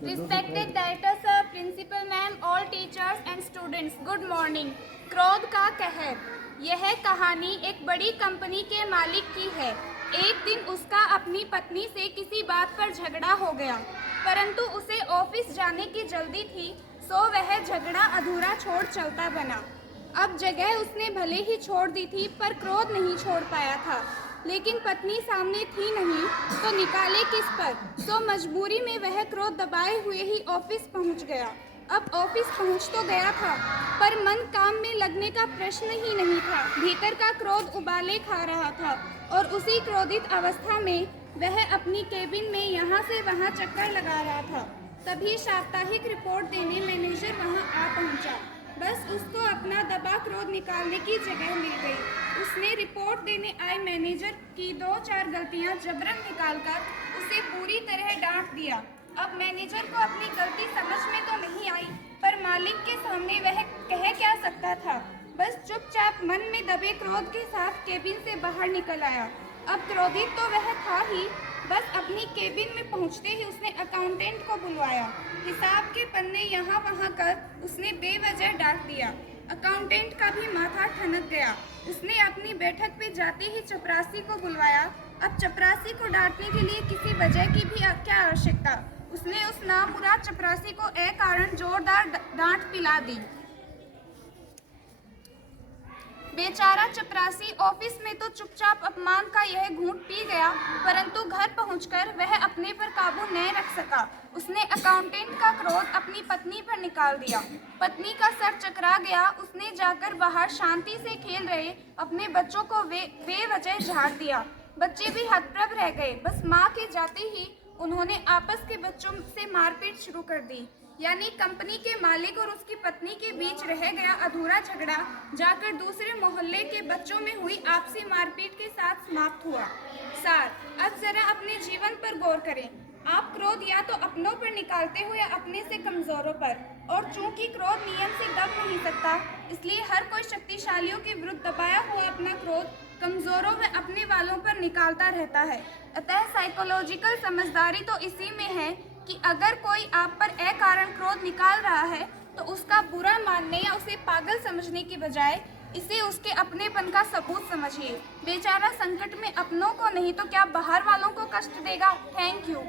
Respected director sir, principal ma'am, all teachers and students, good morning. क्रोध का कहर। यह कहानी एक बड़ी कंपनी के मालिक की है। एक दिन उसका अपनी पत्नी से किसी बात पर झगड़ा हो गया, परंतु उसे ऑफिस जाने की जल्दी थी, सो वह झगड़ा अधूरा छोड़ चलता बना। अब जगह उसने भले ही छोड़ दी थी, पर क्रोध नहीं छोड़ पाया था। लेकिन पत्नी सामने थी नहीं, तो निकाले किस पर। तो मजबूरी में वह क्रोध दबाए हुए ही ऑफिस पहुंच गया। अब ऑफिस पहुंच तो गया था, पर मन काम में लगने का प्रश्न ही नहीं था। भीतर का क्रोध उबाले खा रहा था और उसी क्रोधित अवस्था में वह अपनी केबिन में यहाँ से वहाँ चक्कर लगा रहा था। तभी साप्ताहिक रिपोर्ट देने मैनेजर वहाँ आ पहुँचा। बस उसको अपना दबा क्रोध निकालने की जगह मिल गई। उसने रिपोर्ट देने आए मैनेजर की 2-4 गलतियां जबरन निकालकर उसे पूरी तरह डांट दिया। अब मैनेजर को अपनी गलती समझ में तो नहीं आई, पर मालिक के सामने वह कह क्या सकता था। बस चुपचाप मन में दबे क्रोध के साथ केबिन से बाहर निकल आया। अब क्रोधित तो वह था ही, बस अपनी केबिन में पहुंचते ही उसने अकाउंटेंट को बुलवाया। हिसाब के पन्ने यहाँ वहाँ कर उसने बेवजह डांट दिया। अकाउंटेंट का भी माथा ठनक गया। उसने अपनी बैठक पे जाते ही चपरासी को बुलवाया। अब चपरासी को डांटने के लिए किसी वजह की भी क्या आवश्यकता। उसने उस नामुराद चपरासी को कारण जोरदार डांट पिला दी। बेचारा चपरासी ऑफिस में तो चुपचाप अपमान का यह घूंट पी गया, परंतु घर पहुंचकर वह अपने पर काबू न रख सका। उसने अकाउंटेंट का क्रोध अपनी पत्नी पर निकाल दिया। पत्नी का सर चकरा गया। उसने जाकर बाहर शांति से खेल रहे अपने बच्चों को बेवजह झाड़ दिया। बच्चे भी हतप्रभ रह गए। बस माँ के जाते ही उन्होंने आपस के बच्चों से मारपीट शुरू कर दी। यानी कंपनी के मालिक और उसकी पत्नी के बीच रह गया अधूरा झगड़ा जाकर दूसरे मोहल्ले के बच्चों में हुई आपसी मारपीट के साथ समाप्त हुआ। सार, अब जरा अपने जीवन पर गौर करें। आप क्रोध या तो अपनों पर निकालते हो या अपने से कमजोरों पर, और चूंकि क्रोध नियम से दब नहीं सकता, इसलिए हर कोई शक्तिशालियों के विरुद्ध दबाया हुआ अपना क्रोध कमजोरों व अपने वालों पर निकालता रहता है। अतः साइकोलॉजिकल समझदारी तो इसी में है कि अगर कोई आप पर अकारण क्रोध निकाल रहा है, तो उसका बुरा मानने या उसे पागल समझने की बजाय इसे उसके अपनेपन का सबूत समझिए। बेचारा संकट में अपनों को नहीं तो क्या बाहर वालों को कष्ट देगा। Thank you.